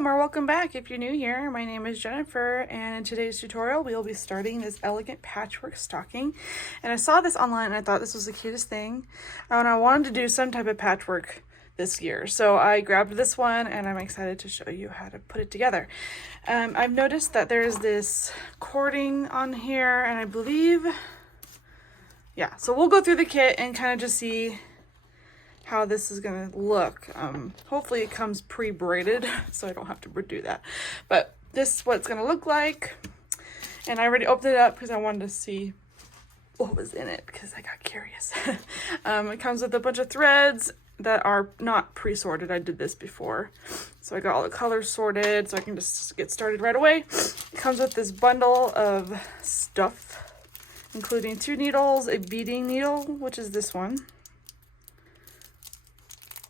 Welcome or welcome back if you're new here. My name is Jennifer, and in today's tutorial we will be starting this elegant patchwork stocking. And I saw this online and I thought this was the cutest thing, and I wanted to do some type of patchwork this year, so I grabbed this one and I'm excited to show you how to put it together. I've noticed that there's this cording on here, and I believe, yeah, so we'll go through the kit and kind of just see how this is gonna look. Hopefully it comes pre-braided so I don't have to do that, but this is what it's gonna look like. And I already opened it up because I wanted to see what was in it because I got curious. It comes with a bunch of threads that are not pre-sorted. I did this before, so I got all the colors sorted so I can just get started right away. It comes with this bundle of stuff, including 2 needles, a beading needle, which is this one.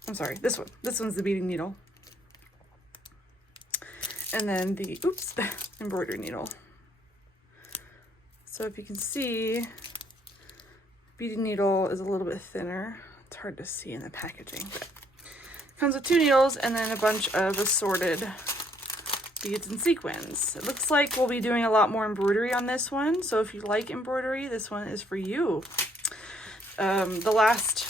I'm sorry, this one. This one's the beading needle. And then the, embroidery needle. So if you can see, beading needle is a little bit thinner. It's hard to see in the packaging, but it comes with 2 needles and then a bunch of assorted beads and sequins. It looks like we'll be doing a lot more embroidery on this one, so if you like embroidery, this one is for you. The last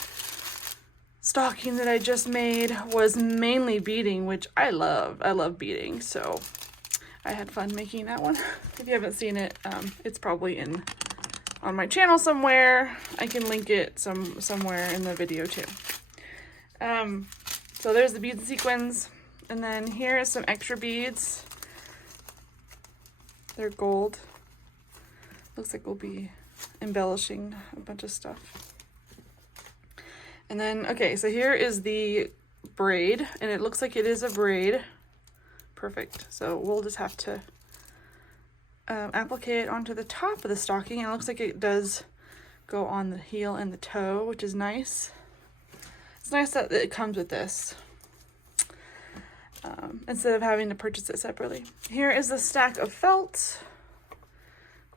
stocking that I just made was mainly beading, which I love. I love beading, so I had fun making that one. If you haven't seen it, it's probably on my channel somewhere. I can link it somewhere in the video too. So there's the beads and sequins, and then here is some extra beads. They're gold. Looks like we'll be embellishing a bunch of stuff. And then, okay, so here is the braid, and it looks like it is a braid. Perfect. So we'll just have to applique it onto the top of the stocking, and it looks like it does go on the heel and the toe, which is nice. It's nice that it comes with this instead of having to purchase it separately. Here is the stack of felt.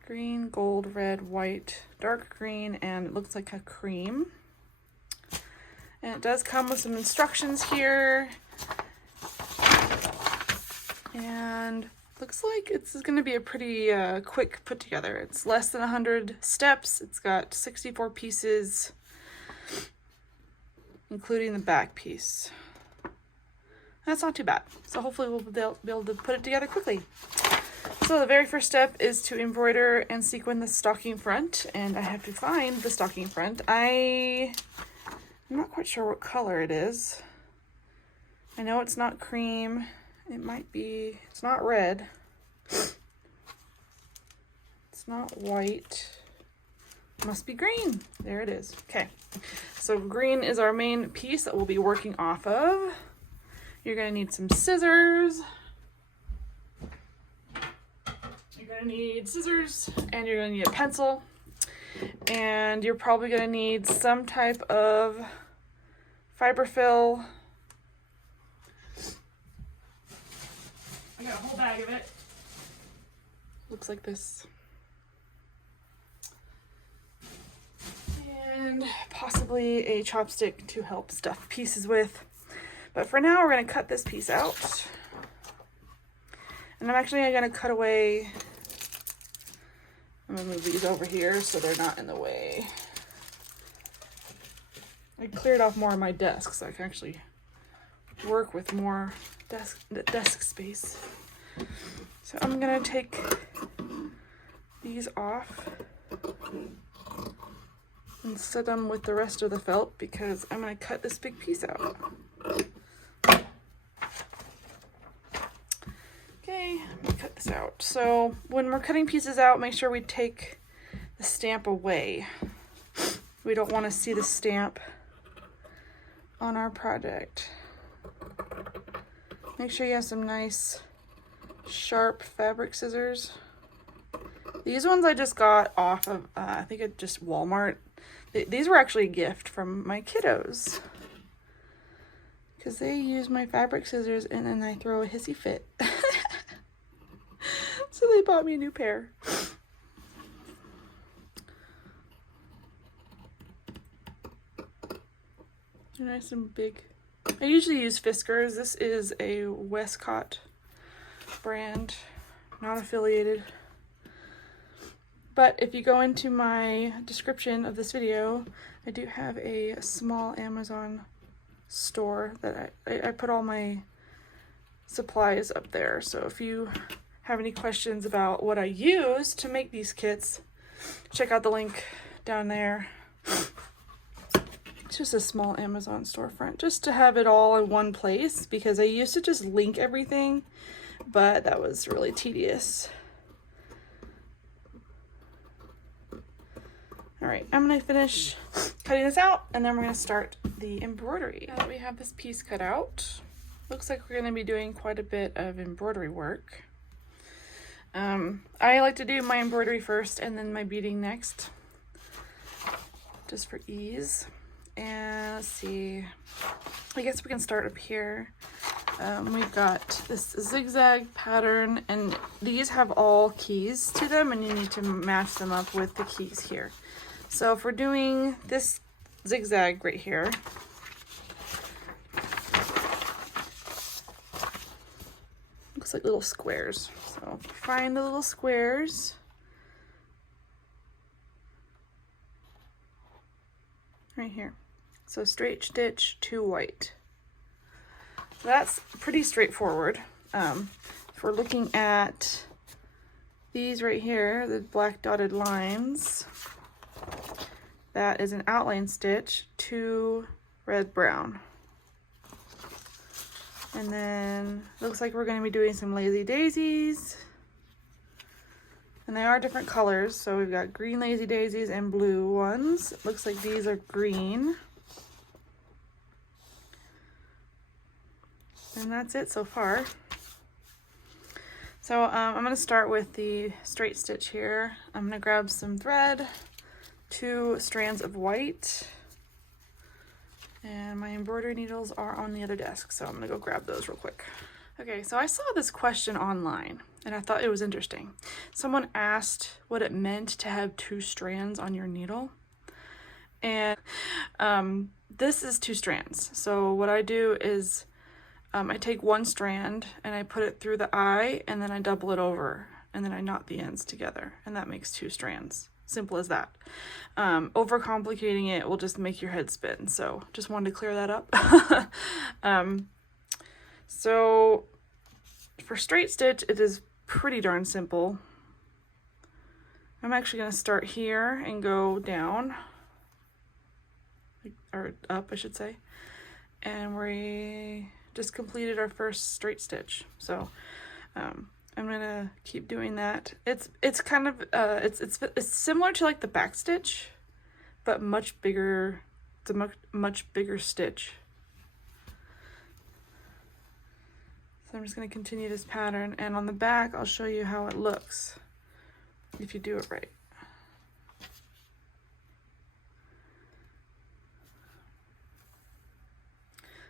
Green, gold, red, white, dark green, and it looks like a cream. And it does come with some instructions here. And looks like it's going to be a pretty quick put together. It's less than 100 steps. It's got 64 pieces, including the back piece. That's not too bad. So hopefully we'll be able to put it together quickly. So the very first step is to embroider and sequin the stocking front, and I have to find the stocking front. I'm not quite sure what color it is. I know it's not cream. It might be, it's not red. It's not white. It must be green. There it is. Okay. So green is our main piece that we'll be working off of. You're going to need some scissors. You're going to need scissors, and you're going to need a pencil. And you're probably going to need some type of fiberfill. I got a whole bag of it. Looks like this. And possibly a chopstick to help stuff pieces with. But for now, we're going to cut this piece out. And I'm actually going to cut away. I'm going to move these over here so they're not in the way. I cleared off more of my desk so I can actually work with more desk space. So I'm gonna take these off and set them with the rest of the felt because I'm gonna cut this big piece out. Okay, let me cut this out. So when we're cutting pieces out, make sure we take the stamp away. We don't want to see the stamp on our project. Make sure you have some nice sharp fabric scissors. These ones I just got off of, I think it just Walmart. These were actually a gift from my kiddos because they use my fabric scissors and then I throw a hissy fit. So they bought me a new pair. They're nice and big. I usually use Fiskars. This is a Westcott brand, not affiliated. But if you go into my description of this video, I do have a small Amazon store that I put all my supplies up there. So if you have any questions about what I use to make these kits, check out the link down there. It's just a small Amazon storefront, just to have it all in one place, because I used to just link everything, but that was really tedious. All right, I'm gonna finish cutting this out, and then we're gonna start the embroidery. Now that we have this piece cut out, looks like we're gonna be doing quite a bit of embroidery work. I like to do my embroidery first and then my beading next, just for ease. And let's see, I guess we can start up here. We've got this zigzag pattern, and these have all keys to them, and you need to match them up with the keys here. So if we're doing this zigzag right here, looks like little squares. So find the little squares. Right here. So straight stitch to white. So that's pretty straightforward. If we're looking at these right here, the black dotted lines, that is an outline stitch to red brown. And then looks like we're going to be doing some lazy daisies. And they are different colors. So we've got green lazy daisies and blue ones. It looks like these are green. And that's it so far. So I'm going to start with the straight stitch here. I'm going to grab some thread, 2 strands of white, and my embroidery needles are on the other desk, so I'm going to go grab those real quick. Okay, so I saw this question online, and I thought it was interesting. Someone asked what it meant to have 2 strands on your needle. And this is 2 strands. So what I do is I take 1 strand and I put it through the eye, and then I double it over, and then I knot the ends together, and that makes 2 strands. Simple as that. Overcomplicating it will just make your head spin, so just wanted to clear that up. So for straight stitch, it is pretty darn simple. I'm actually going to start here and go down, or up I should say, and we just completed our first straight stitch. So I'm gonna keep doing that. It's kind of it's similar to like the back stitch, but much bigger. It's a much bigger stitch. So I'm just gonna continue this pattern, and on the back I'll show you how it looks if you do it right.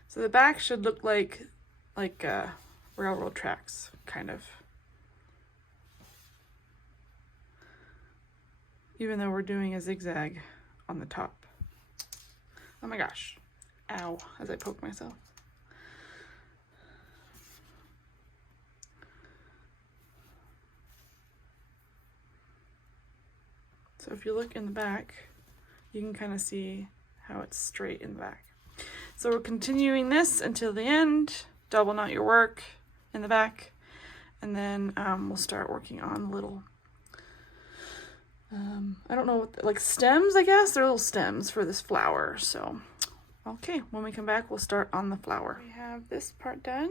So the back should look like railroad tracks, kind of. Even though we're doing a zigzag on the top. Oh my gosh. Ow, as I poke myself. So if you look in the back, you can kind of see how it's straight in the back. So we're continuing this until the end. Double knot your work in the back, and then we'll start working on little, I don't know what, like stems, I guess? They're little stems for this flower. So, okay, when we come back, we'll start on the flower. We have this part done.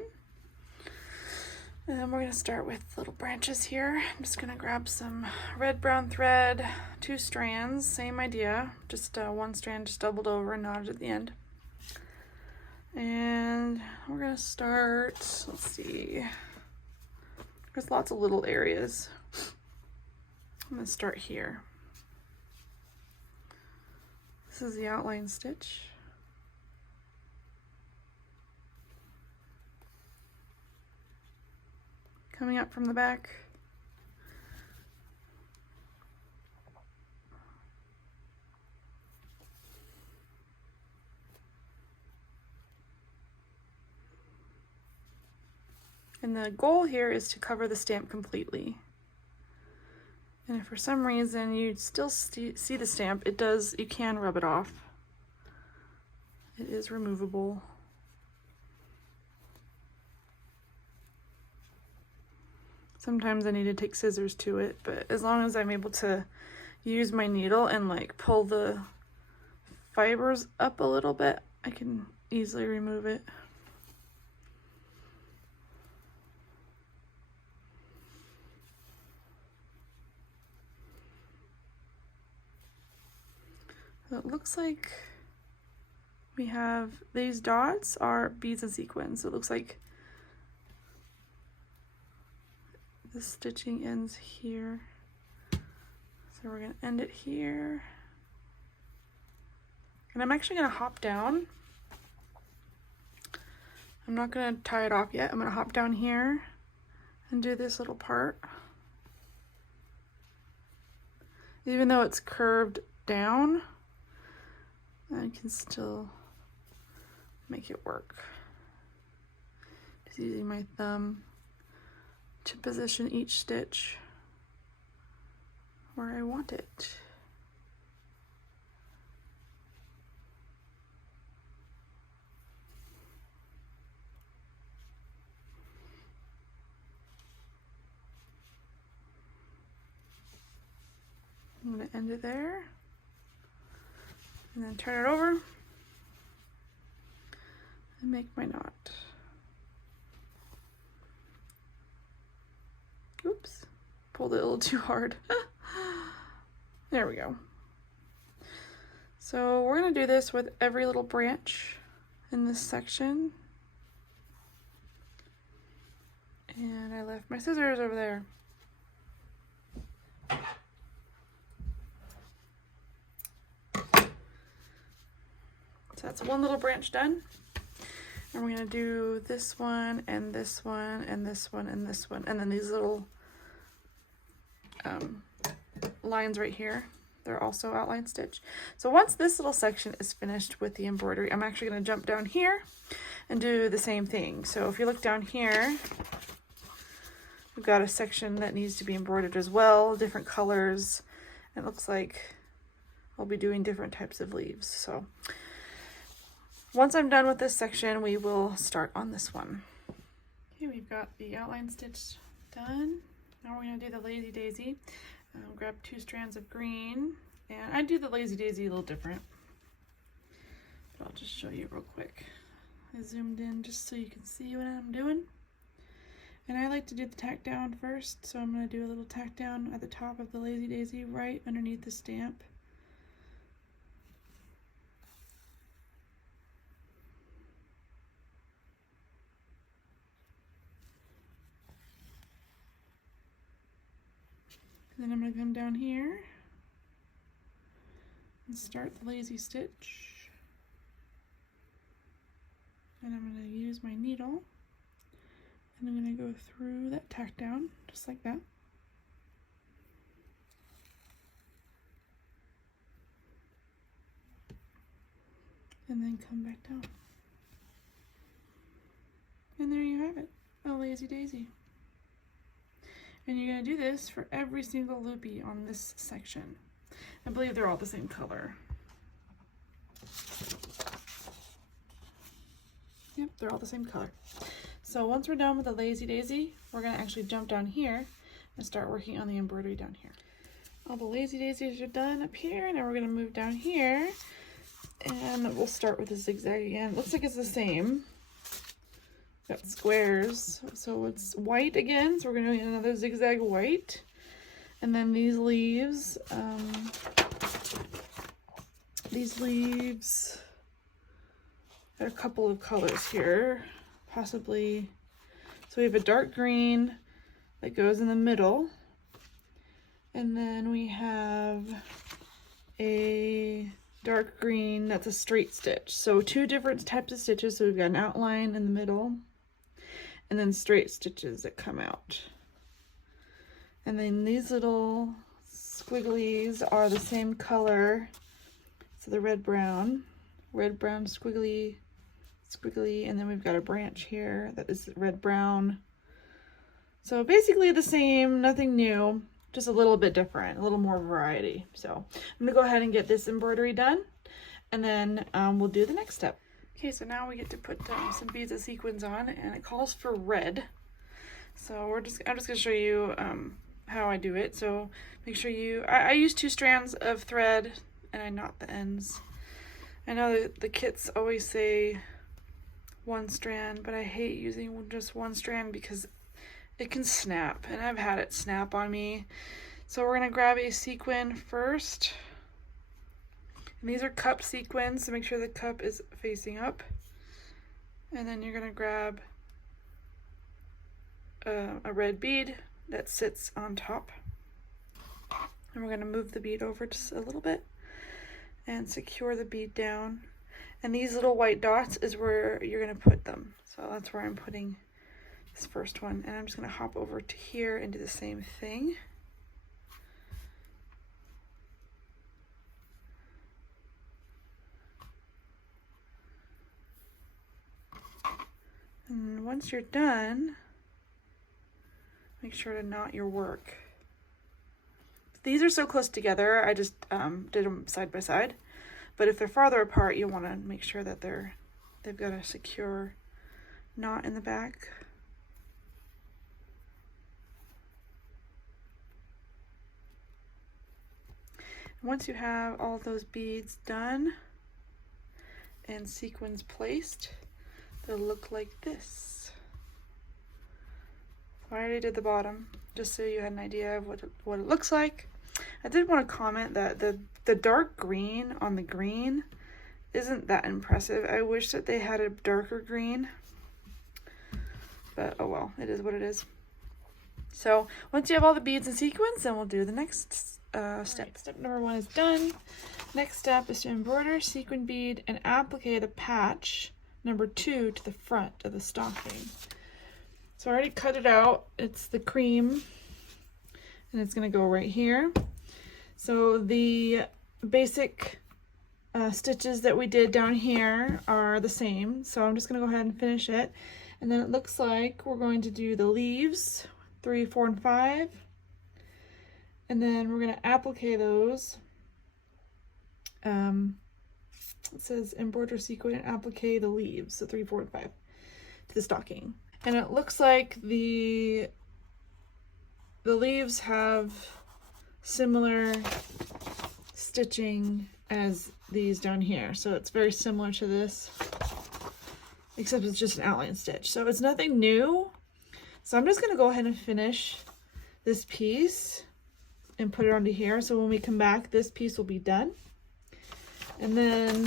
And then we're going to start with little branches here. I'm just going to grab some red brown thread, 2 strands, same idea, just 1 strand just doubled over and knotted at the end. And we're going to start, let's see, there's lots of little areas. I'm going to start here. This is the outline stitch. Coming up from the back. And the goal here is to cover the stamp completely. And if for some reason you still see the stamp, you can rub it off. It is removable. Sometimes I need to take scissors to it, but as long as I'm able to use my needle and like pull the fibers up a little bit, I can easily remove it. So it looks like we have these dots are beads and sequins. It looks like the stitching ends here. So we're gonna end it here. And I'm actually gonna hop down. I'm not gonna tie it off yet. I'm gonna hop down here and do this little part. Even though it's curved down, I can still make it work. Just using my thumb to position each stitch where I want it. I'm going to end it there and then turn it over and make my knot. Oops, pulled it a little too hard. There we go. So we're going to do this with every little branch in this section. And I left my scissors over there. So that's one little branch done. And we're going to do this one and this one and this one and this one. And then these little lines right here, they're also outline stitch. So once this little section is finished with the embroidery, I'm actually going to jump down here and do the same thing. So if you look down here, we've got a section that needs to be embroidered as well, different colors. It looks like I'll be doing different types of leaves. So once I'm done with this section, we will start on this one. Okay, we've got the outline stitch done. Now we're going to do the lazy daisy. Grab 2 strands of green, and I do the lazy daisy a little different, but I'll just show you real quick. I zoomed in just so you can see what I'm doing. And I like to do the tack down first, so I'm going to do a little tack down at the top of the lazy daisy right underneath the stamp. And then I'm going to come down here and start the lazy stitch. And I'm going to use my needle and I'm going to go through that tack down just like that. And then come back down. And there you have it, a lazy daisy. And you're going to do this for every single loopy on this section. I believe they're all the same color. Yep, they're all the same color. So once we're done with the lazy daisy, we're going to actually jump down here and start working on the embroidery down here. All the lazy daisies are done up here, and now we're going to move down here and we'll start with the zigzag again. Looks like it's the same. Got squares, so it's white again, so we're going to do another zigzag white. And then these leaves got a couple of colors here, possibly. So we have a dark green that goes in the middle, and then we have a dark green that's a straight stitch. So 2 different types of stitches. So we've got an outline in the middle, and then straight stitches that come out. And then these little squigglies are the same color. So the red brown squiggly, and then we've got a branch here that is red brown, So basically the same, nothing new, just a little bit different, a little more variety. So I'm gonna go ahead and get this embroidery done, and then we'll do the next step. Okay, so now we get to put some beads of sequins on, and it calls for red. So I'm just gonna show you how I do it. So make sure I use 2 strands of thread, and I knot the ends. I know that the kits always say 1 strand, but I hate using just 1 strand because it can snap, and I've had it snap on me. So we're gonna grab a sequin first. And these are cupped sequins, so make sure the cup is facing up. And then you're gonna grab a red bead that sits on top. And we're gonna move the bead over just a little bit and secure the bead down. And these little white dots is where you're gonna put them. So that's where I'm putting this first one. And I'm just gonna hop over to here and do the same thing. And once you're done, make sure to knot your work. These are so close together, I just did them side by side. But if they're farther apart, you'll want to make sure that they've got a secure knot in the back. Once you have all those beads done and sequins placed, they'll look like this. So I already did the bottom, just so you had an idea of what it looks like. I did want to comment that the dark green on the green isn't that impressive. I wish that they had a darker green, but oh well, it is what it is. So once you have all the beads and sequins, then we'll do the next step. Right, step number 1 is done. Next step is to embroider sequin bead and applique the patch number 2 to the front of the stocking. So I already cut it out. It's the cream, and it's gonna go right here. So the basic stitches that we did down here are the same. So I'm just gonna go ahead and finish it. And then it looks like we're going to do the leaves, 3, 4, and 5. And then we're gonna applique those. It says embroider sequin and applique the leaves, so 3, 4, and 5 to the stocking. And it looks like the leaves have similar stitching as these down here. So it's very similar to this, except it's just an outline stitch. So it's nothing new. So I'm just gonna go ahead and finish this piece and put it onto here. So when we come back, this piece will be done. And then,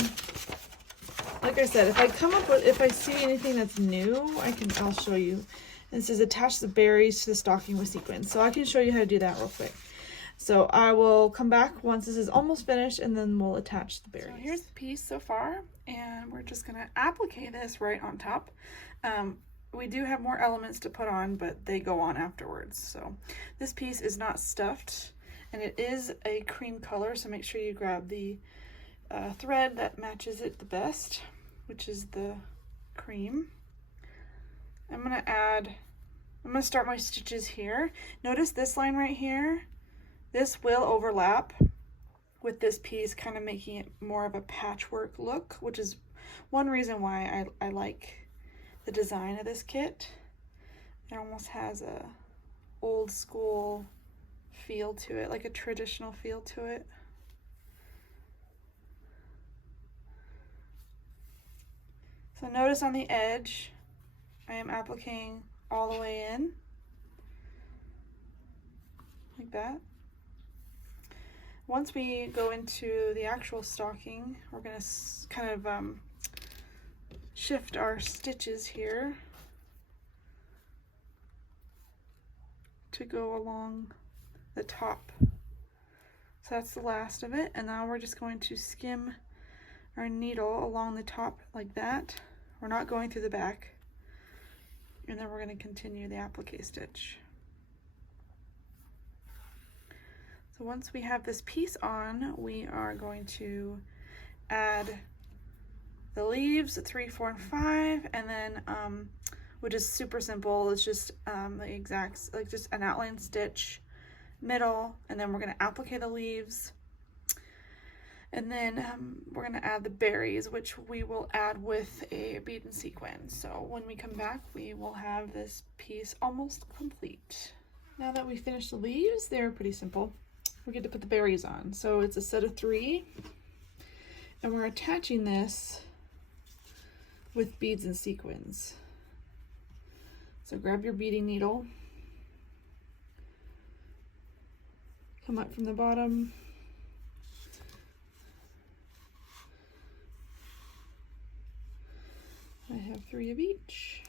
like I said, if I see anything that's new, I'll show you. And it says attach the berries to the stocking with sequins. So I can show you how to do that real quick. So I will come back once this is almost finished, and then we'll attach the berries. So here's the piece so far, and we're just gonna applique this right on top. We do have more elements to put on, but they go on afterwards. So this piece is not stuffed, and it is a cream color, so make sure you grab the thread that matches it the best, which is the cream. I'm gonna start my stitches here. Notice this line right here, this will overlap with this piece, kind of making it more of a patchwork look, which is one reason why I like the design of this kit. It almost has a old school feel to it, like a traditional feel to it. So notice on the edge, I am appliquing all the way in, like that. Once we go into the actual stocking, we're gonna kind of shift our stitches here to go along the top. So that's the last of it, and now we're just going to skim our needle along the top like that. We're not going through the back, and then we're going to continue the applique stitch. So once we have this piece on, we are going to add the leaves, 3, 4, and 5, and then which is super simple. It's just the exact, like just an outline stitch, middle, and then we're going to applique the leaves. And then we're going to add the berries, which we will add with a bead and sequin. So when we come back, we will have this piece almost complete. Now that we finished the leaves, they're pretty simple. We get to put the berries on. So it's a set of 3, and we're attaching this with beads and sequins. So grab your beading needle, come up from the bottom, I have 3 of each.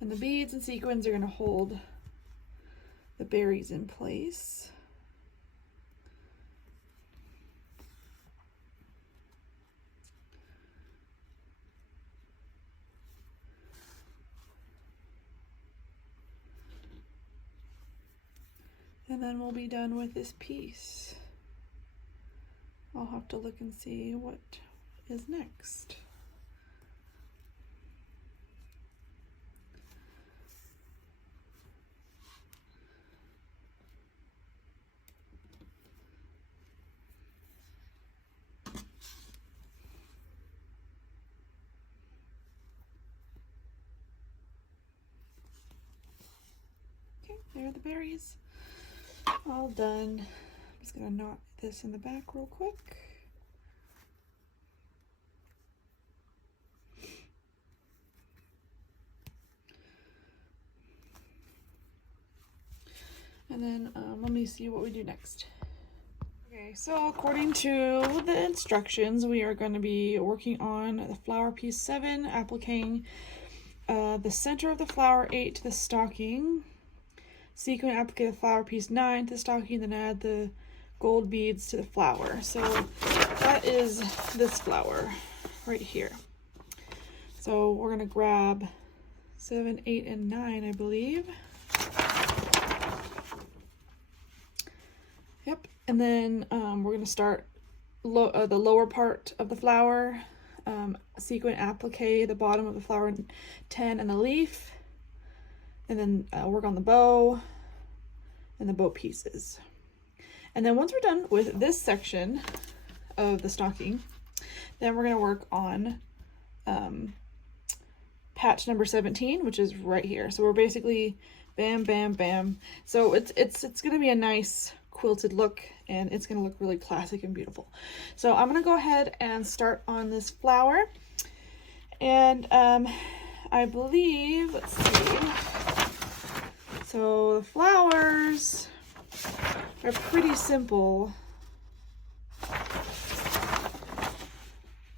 And the beads and sequins are going to hold the berries in place. And then we'll be done with this piece. I'll have to look and see what is next. Okay, there are the berries. All done. I'm just gonna knot this in the back real quick. And then let me see what we do next. Okay, so according to the instructions, we are going to be working on the flower piece 7, appliquing the center of the flower 8 to the stocking. Sequin, applique the flower piece 9 to the stocking, then add the gold beads to the flower. So that is this flower right here. So we're going to grab 7, 8, and 9, I believe. Yep, and then we're going to start the lower part of the flower, sequin, applique the bottom of the flower 10 and the leaf, and then work on the bow and the bow pieces. And then once we're done with this section of the stocking, then we're going to work on patch number 17, which is right here. So we're basically bam, bam, bam. So it's going to be a nice quilted look, and it's going to look really classic and beautiful. So I'm going to go ahead and start on this flower. And I believe, let's see. So the flowers are pretty simple.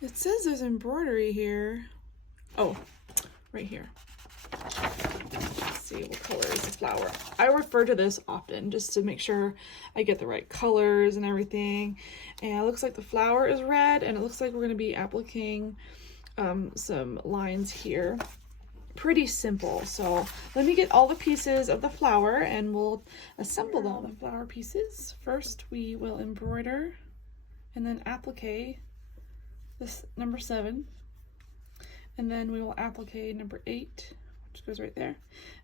It says there's embroidery here. Oh, right here. Let's see, what color is the flower? I refer to this often just to make sure I get the right colors and everything. And it looks like the flower is red, and it looks like we're going to be appliquing some lines here. Pretty simple. So let me get all the pieces of the flower and we'll assemble them. The flower pieces. First we will embroider and then applique this number 7, and then we will applique number 8, which goes right there,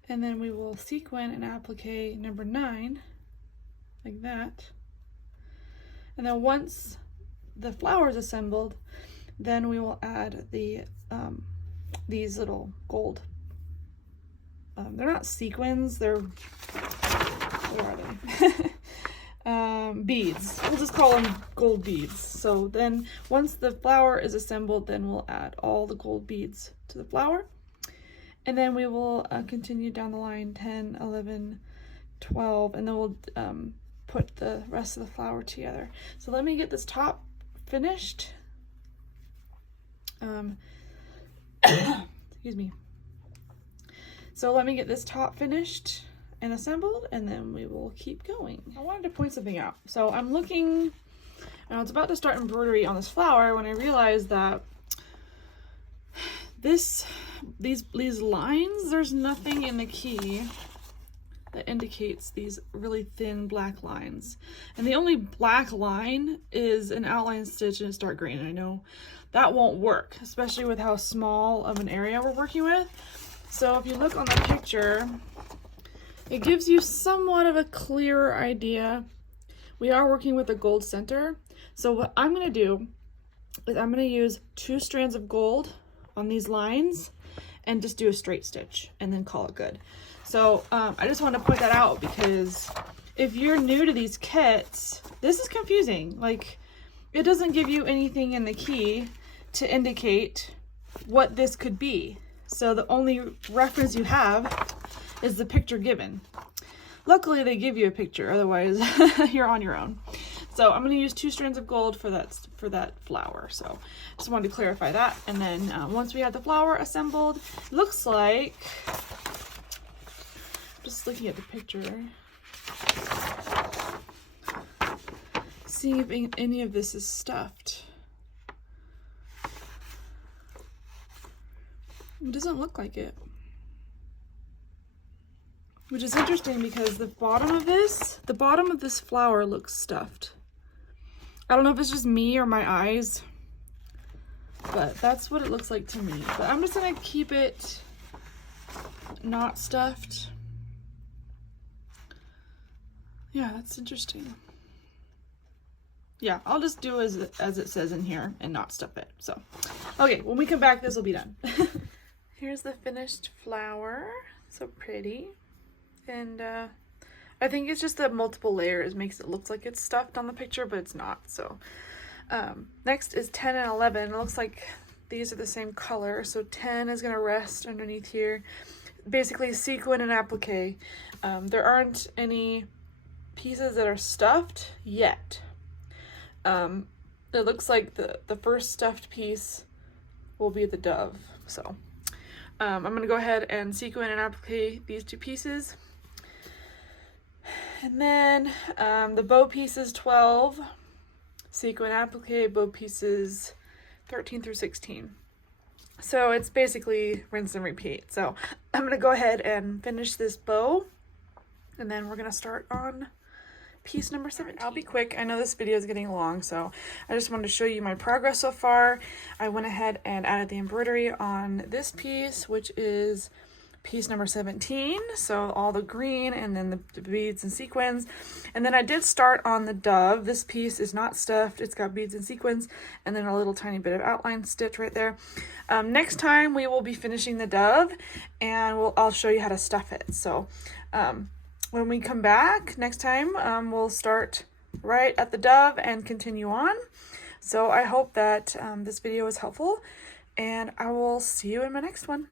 and then we will sequin and applique number 9 like that. And then once the flower is assembled, then we will add the these little gold, they're not sequins, they're, what are they? Beads. We'll just call them gold beads. So then once the flower is assembled, then we'll add all the gold beads to the flower. And then we will continue down the line 10, 11, 12, and then we'll put the rest of the flower together. So let me get this top finished. Excuse me. So let me get this top finished and assembled, and then we will keep going. I wanted to point something out. So I'm looking, and I was about to start embroidery on this flower when I realized that these lines, there's nothing in the key that indicates these really thin black lines. And the only black line is an outline stitch in a dark green. I know that won't work, especially with how small of an area we're working with. So if you look on the picture, it gives you somewhat of a clearer idea. We are working with a gold center. So what I'm gonna do is I'm gonna use 2 strands of gold on these lines and just do a straight stitch and then call it good. So I just wanted to point that out because if you're new to these kits, this is confusing. Like, it doesn't give you anything in the key to indicate what this could be. So the only reference you have is the picture given. Luckily they give you a picture, otherwise you're on your own. So I'm going to use 2 strands of gold for that flower. So just wanted to clarify that. And then once we have the flower assembled, looks like, just looking at the picture, seeing if any of this is stuffed. It doesn't look like it. Which is interesting because the bottom of this flower looks stuffed. I don't know if it's just me or my eyes, but that's what it looks like to me. But I'm just gonna keep it not stuffed. Yeah, that's interesting. Yeah, I'll just do as it says in here and not stuff it. So, okay, when we come back, this will be done. Here's the finished flower. So pretty. And I think it's just the multiple layers makes it look like it's stuffed on the picture, but it's not. So next is 10 and 11. It looks like these are the same color. So 10 is gonna rest underneath here. Basically sequin and applique. There aren't any pieces that are stuffed yet. It looks like the first stuffed piece will be the dove. So I'm gonna go ahead and sequin and applique these 2 pieces. And then the bow pieces 12, sequin applique, bow pieces 13 through 16. So it's basically rinse and repeat. So I'm gonna go ahead and finish this bow, and then we're gonna start on piece number 17. I'll be quick. I know this video is getting long, so I just wanted to show you my progress so far. I went ahead and added the embroidery on this piece, which is piece number 17. So all the green and then the beads and sequins. And then I did start on the dove. This piece is not stuffed. It's got beads and sequins and then a little tiny bit of outline stitch right there. Next time we will be finishing the dove, and I'll show you how to stuff it. So when we come back next time, we'll start right at the dove and continue on. So I hope that this video was helpful, and I will see you in my next one.